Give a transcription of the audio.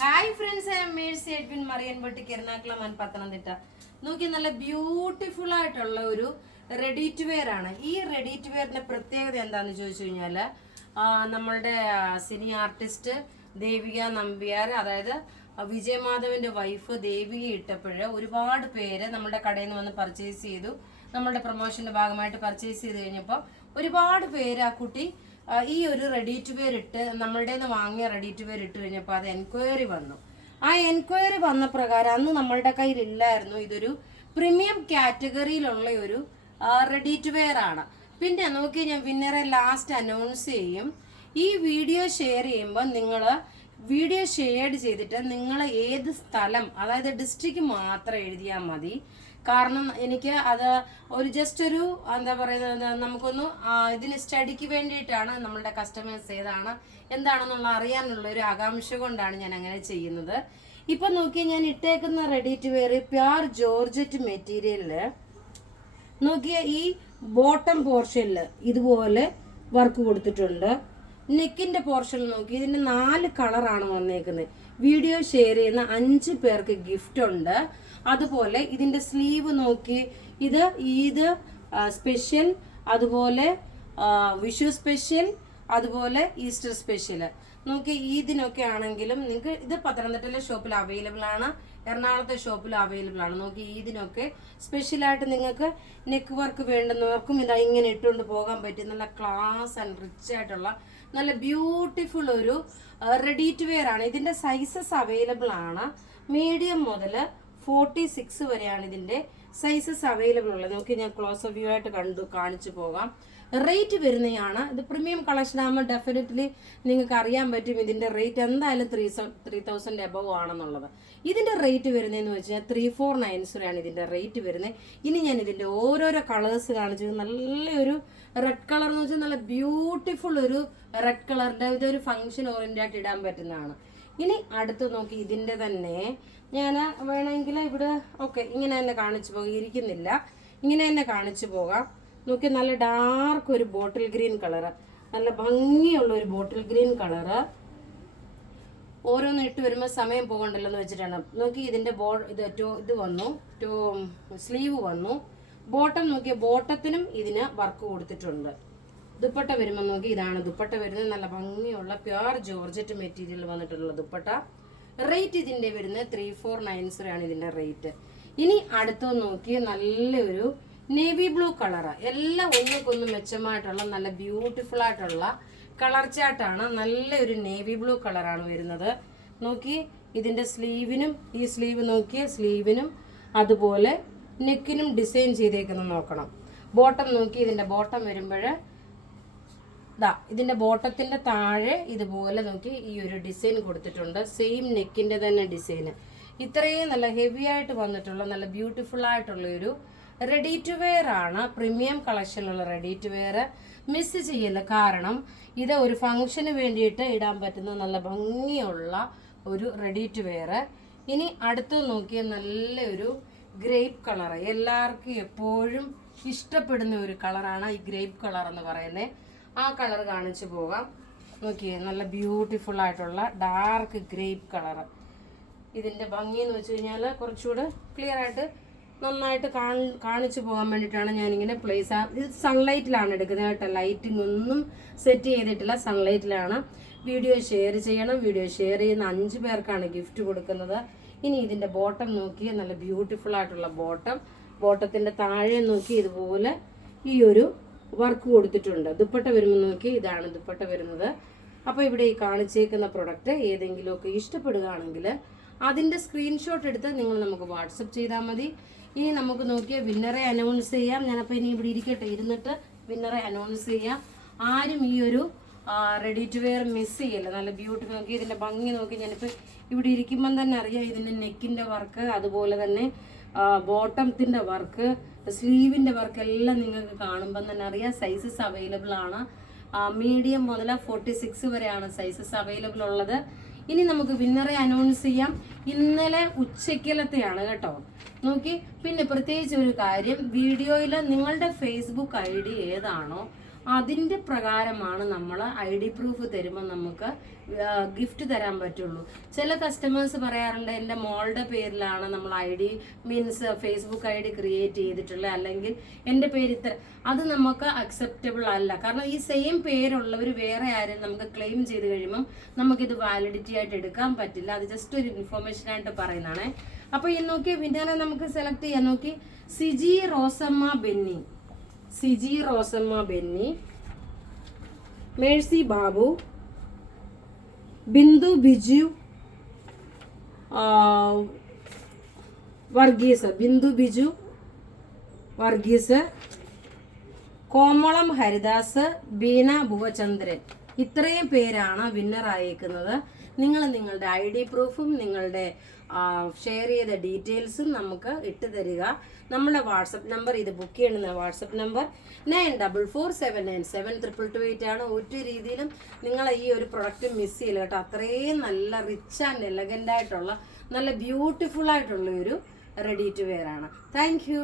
Hi friends, I am Mercy Edwin മറിയൻപൊട്ടിക്ക് Ernakulam and Pathanamthitta. നോക്കി, നല്ല ബ്യൂട്ടിഫുൾ ആയിട്ടുള്ള ഒരു റെഡി ടു വെയർ ആണ്. ഈ റെഡി ടു വെയറിന്റെ പ്രത്യേകത എന്താണെന്ന് ചോദിച്ചു കഴിഞ്ഞാൽ, നമ്മളുടെ സിനി ആർട്ടിസ്റ്റ് ദേവിക നമ്പ്യാർ, അതായത് വിജയമാധവന്റെ വൈഫ് ദേവിക ഇട്ടപ്പോൾ ഒരുപാട് പേര് നമ്മുടെ കടയിൽ നിന്ന് വന്ന് പർച്ചേസ് ചെയ്തു. നമ്മളുടെ പ്രൊമോഷന്റെ ഭാഗമായിട്ട് പർച്ചേസ് ചെയ്ത് കഴിഞ്ഞപ്പോൾ ഒരുപാട് പേര് ആ കുട്ടി ഈ ഒരു റെഡി ടു വെയർ ഇട്ട് നമ്മളുടെ നിന്ന് വാങ്ങിയ റെഡി ടു വെയർ ഇട്ട് കഴിഞ്ഞപ്പോൾ അത് എൻക്വയറി വന്നു. ആ എൻക്വയറി വന്ന പ്രകാരം അന്ന് നമ്മളുടെ കയ്യിലില്ലായിരുന്നു. ഇതൊരു പ്രീമിയം കാറ്റഗറിയിലുള്ള ഒരു റെഡി ടു വെയർ ആണ്. പിന്നെ നോക്കി, ഞാൻ വിന്നറെ ലാസ്റ്റ് അനൗൺസ് ചെയ്യും. ഈ വീഡിയോ ഷെയർ ചെയ്യുമ്പോൾ നിങ്ങൾ വീഡിയോ ഷെയർ ചെയ്തിട്ട് നിങ്ങൾ ഏത് സ്ഥലം, അതായത് ഡിസ്ട്രിക്റ്റ് മാത്രം എഴുതിയാൽ മതി. കാരണം എനിക്ക് അത് ഒരു ജസ്റ്റ് ഒരു എന്താ പറയുന്നത്, നമുക്കൊന്ന് ഇതിന് സ്റ്റഡിക്ക് വേണ്ടിയിട്ടാണ്. നമ്മളുടെ കസ്റ്റമേഴ്സ് ഏതാണ് എന്താണെന്നുള്ള അറിയാനുള്ള ഒരു ആകാംക്ഷ കൊണ്ടാണ് ഞാൻ അങ്ങനെ ചെയ്യുന്നത്. ഇപ്പം നോക്കി, ഞാൻ ഇട്ടേക്കുന്ന ready to wear pure georgette മെറ്റീരിയലില് നോക്കിയ ഈ ബോട്ടം പോർഷനിൽ ഇതുപോലെ വർക്ക് കൊടുത്തിട്ടുണ്ട്. നെക്കിന്റെ പോർഷനിൽ നോക്കി, ഇതിന്റെ 4 കളറാണ് വന്നേക്കുന്നത്. വീഡിയോ ഷെയർ ചെയ്യുന്ന 5 പേർക്ക് ഗിഫ്റ്റ് ഉണ്ട്. അതുപോലെ ഇതിന്റെ സ്ലീവ് നോക്കി, ഇത് സ്പെഷ്യൽ, അതുപോലെ വിഷു സ്പെഷ്യൽ, അതുപോലെ ഈസ്റ്റർ സ്പെഷ്യൽ. നോക്കി, ഇതിനൊക്കെ ആണെങ്കിലും നിങ്ങൾക്ക് ഇത് പത്തനംതിട്ടയിലെ ഷോപ്പിൽ അവൈലബിൾ ആണ്, എറണാകുളത്തെ ഷോപ്പിൽ അവൈലബിൾ ആണ്. നോക്കി, ഇതിനൊക്കെ സ്പെഷ്യലായിട്ട് നിങ്ങൾക്ക് നെക്ക് വർക്ക് വേണ്ടുന്നവർക്കും ഇതാ ഇങ്ങനെ ഇട്ടുകൊണ്ട് പോകാൻ പറ്റും. നല്ല ക്ലാസ് ആൻഡ് റിച്ച് ആയിട്ടുള്ള നല്ല ബ്യൂട്ടിഫുൾ ഒരു റെഡി ടു വെയർ ആണ്. ഇതിന്റെ സൈസസ് അവൈലബിൾ ആണ്. മീഡിയം മുതൽ 46 വരെയാണ് ഇതിന്റെ സൈസസ് അവൈലബിൾ ഉള്ളത്. നോക്കി, ഞാൻ ക്ലോസ് വ്യൂ ആയിട്ട് കാണിച്ചു പോകാം. റേറ്റ് വരുന്നതാണ്. ഇത് പ്രീമിയം കളക്ഷൻ ആകുമ്പോൾ ഡെഫിനറ്റ്ലി നിങ്ങൾക്ക് അറിയാൻ പറ്റും ഇതിന്റെ റേറ്റ് എന്തായാലും 3000 എബവ് ആണെന്നുള്ളത്. ഇതിന്റെ റേറ്റ് വരുന്നതെന്ന് വെച്ചാൽ 3490 ആണ് ഇതിന്റെ റേറ്റ് വരുന്നത്. ഇനി ഞാൻ ഇതിന്റെ ഓരോരോ കളേഴ്സ് കാണിച്ചത്. നല്ലൊരു റെഡ് കളർ എന്ന് വെച്ചാൽ നല്ല ബ്യൂട്ടിഫുൾ ഒരു റെഡ് കളറിന്റെ ഇതൊരു ഫംഗ്ഷൻ ഓറിയന്റഡ് ആയിട്ട് ഇടാൻ പറ്റുന്നതാണ്. ഇനി അടുത്ത് നോക്കി, ഇതിന്റെ തന്നെ ഞാൻ വേണമെങ്കിൽ ഇവിടെ ഇങ്ങനെ തന്നെ കാണിച്ചു പോകാം. ഇരിക്കുന്നില്ല, ഇങ്ങനെ തന്നെ കാണിച്ചു പോകാം. നോക്കി, നല്ല ഡാർക്ക് ഒരു ബോട്ടിൽ ഗ്രീൻ കളറ്, നല്ല ഭംഗിയുള്ള ഒരു ബോട്ടിൽ ഗ്രീൻ കളറ്. ഓരോന്ന് ഇട്ട് വരുമ്പോൾ സമയം പോകണ്ടല്ലോ എന്ന് വെച്ചിട്ടാണ്. നോക്കി, ഇതിന്റെ ഇത് വന്നു, സ്ലീവ് വന്നു. ബോട്ടം നോക്കിയ ബോട്ടത്തിനും ഇതിന് വർക്ക് കൊടുത്തിട്ടുണ്ട്. ദുപ്പട്ട വരുമ്പോൾ നോക്കി, ഇതാണ് ദുപ്പട്ട വരുന്നത്. നല്ല ഭംഗിയുള്ള പ്യുർ ജോർജറ്റ് മെറ്റീരിയൽ വന്നിട്ടുള്ള ദുപ്പട്ട. റേറ്റ് ഇതിന്റെ വരുന്നത് 3490 ആണ് ഇതിന്റെ റേറ്റ്. ഇനി അടുത്ത് നോക്കി, നല്ലൊരു നേവി ബ്ലൂ കളറ്. എല്ലാം ഒന്നുകൊന്നും മെച്ചമായിട്ടുള്ള നല്ല ബ്യൂട്ടിഫുൾ ആയിട്ടുള്ള കളർ ചാർട്ടാണ്. നല്ലൊരു നേവി ബ്ലൂ കളറാണ് വരുന്നത്. നോക്കി, ഇതിന്റെ സ്ലീവിനും ഈ സ്ലീവ് നോക്കിയ സ്ലീവിനും അതുപോലെ നെക്കിനും ഡിസൈൻ ചെയ്തേക്കുന്നത് നോക്കണം. ബോട്ടം നോക്കി, ഇതിന്റെ ബോട്ടം വരുമ്പോൾ ഇതിന്റെ ബോട്ടത്തിന്റെ താഴെ ഇതുപോലെ നോക്കി ഈ ഒരു ഡിസൈൻ കൊടുത്തിട്ടുണ്ട്. സെയിം നെക്കിന്റെ തന്നെ ഡിസൈൻ. ഇത്രയും നല്ല ഹെവി ആയിട്ട് വന്നിട്ടുള്ള നല്ല ബ്യൂട്ടിഫുൾ ആയിട്ടുള്ള ഒരു റെഡി ടു വെയർ ആണ്. പ്രീമിയം കളക്ഷനിലുള്ള റെഡി ടു വെയർ മിസ് ചെയ്യില്ല. കാരണം ഇത് ഒരു ഫംഗ്ഷന് വേണ്ടിയിട്ട് ഇടാൻ പറ്റുന്ന നല്ല ഭംഗിയുള്ള ഒരു റെഡി ടു വെയർ. ഇനി അടുത്ത് നോക്കിയ നല്ലൊരു ഗ്രേപ്പ് കളർ. എല്ലാവർക്കും എപ്പോഴും ഇഷ്ടപ്പെടുന്ന ഒരു കളറാണ് ഈ ഗ്രേപ്പ് കളർ എന്ന് പറയുന്നത്. ആ കളർ കാണിച്ചു പോകാം. നോക്കിയേ, നല്ല ബ്യൂട്ടിഫുൾ ആയിട്ടുള്ള ഡാർക്ക് ഗ്രേപ്പ് കളർ. ഇതിന്റെ ഭംഗി എന്ന് വെച്ച് കഴിഞ്ഞാൽ കുറച്ചുകൂടെ ക്ലിയർ ആയിട്ട് നന്നായിട്ട് കാണിച്ചു പോകാൻ വേണ്ടിയിട്ടാണ് ഞാനിങ്ങനെ ഇത് സൺലൈറ്റിലാണ് എടുക്കുന്നത് കേട്ടോ. ലൈറ്റിംഗ് ഒന്നും സെറ്റ് ചെയ്തിട്ടില്ല, സൺലൈറ്റിലാണ്. വീഡിയോ ഷെയർ ചെയ്യണം. വീഡിയോ ഷെയർ ചെയ്യുന്ന 5 പേർക്കാണ് ഗിഫ്റ്റ് കൊടുക്കുന്നത്. ഇനി ഇതിന്റെ ബോട്ടം നോക്കി, നല്ല ബ്യൂട്ടിഫുൾ ആയിട്ടുള്ള ബോട്ടം. ബോട്ടത്തിന്റെ താഴെ നോക്കി ഇതുപോലെ ഈ ഒരു വർക്ക് കൊടുത്തിട്ടുണ്ട്. ദുപ്പട്ട വരുമ്പോൾ നോക്കി, ഇതാണ് ദുപ്പട്ട വരുന്നത്. അപ്പോൾ ഇവിടെ ഈ കാണിച്ചേക്കുന്ന പ്രൊഡക്റ്റ് ഏതെങ്കിലുമൊക്കെ ഇഷ്ടപ്പെടുകയാണെങ്കിൽ അതിന്റെ സ്ക്രീൻഷോട്ട് എടുത്ത് നിങ്ങൾ നമുക്ക് വാട്സപ്പ് ചെയ്താൽ മതി. ഇനി നമുക്ക് നോക്കിയാൽ വിന്നറെ അനൗൺസ് ചെയ്യാം. ഞാനപ്പോൾ ഇനി ഇവിടെ ഇരുന്നിട്ട് വിന്നറെ അനൗൺസ് ചെയ്യാം. ആരും ഈ ഒരു റെഡി ടു വെയർ മിസ് ചെയ്യല്ല. നല്ല ബ്യൂട്ടിഫുൾ നോക്കി, ഇതിന്റെ ഭംഗി നോക്കി. ഞാനിപ്പോൾ ഇവിടെ ഇരിക്കുമ്പം തന്നെ അറിയാം ഇതിന്റെ നെക്കിന്റെ വർക്ക്, അതുപോലെ തന്നെ ബോട്ടത്തിന്റെ വർക്ക്, സ്ലീവിന്റെ വർക്ക് എല്ലാം നിങ്ങൾക്ക് കാണുമ്പം തന്നെ അറിയാം. സൈസസ് അവൈലബിൾ ആണ്. മീഡിയം മുതൽ 46 വരെയാണ് സൈസസ് അവൈലബിൾ ഉള്ളത്. ഇനി നമുക്ക് വിന്നറെ അനൗൺസ് ചെയ്യാം. ഇന്നലെ ഉച്ചക്കലത്തെയാണ് കേട്ടോ. നോക്കി, പിന്നെ പ്രത്യേകിച്ച് ഒരു കാര്യം, വീഡിയോയിൽ നിങ്ങളുടെ ഫേസ്ബുക്ക് ID ഏതാണോ അതിൻ്റെ പ്രകാരമാണ് നമ്മൾ ID പ്രൂഫ് തരുമ്പോൾ നമുക്ക് ഗിഫ്റ്റ് തരാൻ പറ്റുള്ളൂ. ചില കസ്റ്റമേഴ്സ് പറയാറുണ്ട് എൻ്റെ മോളുടെ പേരിലാണ് നമ്മൾ മീൻസ് ഫേസ്ബുക്ക് ID ക്രിയേറ്റ് ചെയ്തിട്ടുള്ളത്, അല്ലെങ്കിൽ എൻ്റെ പേര് ഇത്ര. അത് നമുക്ക് അക്സെപ്റ്റബിൾ അല്ല. കാരണം ഈ സെയിം പേരുള്ളവർ വേറെ ആരും നമുക്ക് ക്ലെയിം ചെയ്ത് കഴിയുമ്പം നമുക്കിത് വാലിഡിറ്റി ആയിട്ട് എടുക്കാൻ പറ്റില്ല. അത് ജസ്റ്റ് ഒരു ഇൻഫോർമേഷൻ ആയിട്ട് പറയുന്നതാണ്. അപ്പോൾ ഈ നോക്കി വിന്നറെ നമുക്ക് സെലക്ട് ചെയ്യാൻ. നോക്കി, സിജി റോസമ്മ ബെന്നി, മേഴ്സി ബാബു, ബിന്ദു ബിജു വർഗീസ്, കോമളം ഹരിദാസ്, ബീന ഭുവചന്ദ്രൻ. ഇത്രയും പേരാണ് വിന്നർ ആയേക്കുന്നത്. നിങ്ങൾ നിങ്ങളുടെ ID പ്രൂഫും നിങ്ങളുടെ ഷെയർ ചെയ്ത ഡീറ്റെയിൽസും നമുക്ക് ഇട്ട് തരിക. നമ്മുടെ വാട്സപ്പ് നമ്പർ, ഇത് ബുക്ക് ചെയ്യുന്ന വാട്സപ്പ് നമ്പർ 9447972228 ആണ്. ഒരു രീതിയിലും നിങ്ങൾ ഈ ഒരു പ്രൊഡക്റ്റ് മിസ് ചെയ്യില്ല കേട്ടോ. അത്രയും നല്ല റിച്ച് ആൻഡ് എലഗൻ്റ് ആയിട്ടുള്ള നല്ല ബ്യൂട്ടിഫുൾ ആയിട്ടുള്ള ഒരു റെഡി ടു വെയർ ആണ്. Thank you.